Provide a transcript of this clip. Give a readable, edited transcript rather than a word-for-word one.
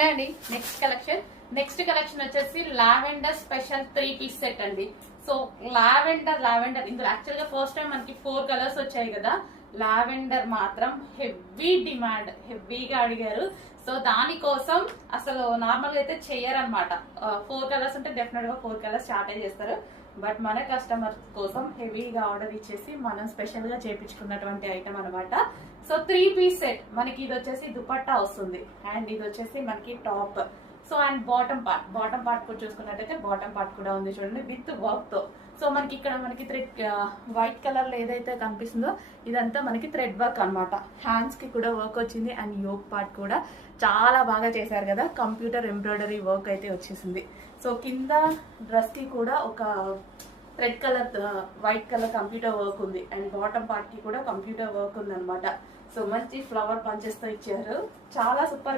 Hello అండి, next collection వచ్చేసి lavender special 3 piece set అండి. సో లావెండర్ ఇందులో యాక్చువల్ గా ఫస్ట్ టైం మనకి 4 కలర్స్ వచ్చాయి కదా. లావెండర్ మాత్రం హెవీ డిమాండ్, హెవీగా అడిగారు. సో దానికోసం అసలు నార్మల్ గా అయితే చెయ్యరనమాట. 4 కలర్స్ ఉంటే డెఫినెట్ గా 4 కలర్స్ స్టార్ట్ చేస్తారు. బట్ మన కస్టమర్ కోసం హెవీగా ఆర్డర్ ఇచ్చేసి మనం స్పెషల్ గా చేపించుకున్నటువంటి ఐటమ్ అనమాట. సో 3 పీస్ సెట్ మనకి ఇది వచ్చేసి దుపట్టా వస్తుంది అండ్ ఇది వచ్చేసి మనకి top. So and bottom part కూడా చూసుకున్నట్టయితే బాటమ్ పార్ట్ కూడా ఉంది చూడండి విత్ వర్క్ తో. సో మనకి ఇక్కడ మనకి థ్రెడ్ వైట్ కలర్ లో ఏదైతే కనిపిస్తుందో ఇదంతా మనకి థ్రెడ్ వర్క్ అనమాట. హ్యాండ్స్ కి కూడా వర్క్ వచ్చింది అండ్ యోక్ పార్ట్ కూడా చాలా బాగా చేశారు కదా. కంప్యూటర్ ఎంబ్రాయిడరీ వర్క్ అయితే వచ్చేసింది. సో కింద డ్రెస్ కి కూడా ఒక red colour white colour computer work ఉంది అండ్ బాటమ్ పార్ట్ కి కూడా కంప్యూటర్ వర్క్ ఉంది అనమాట. సో మంచి ఫ్లవర్ పంచెస్ తో ఇచ్చారు, చాలా సూపర్.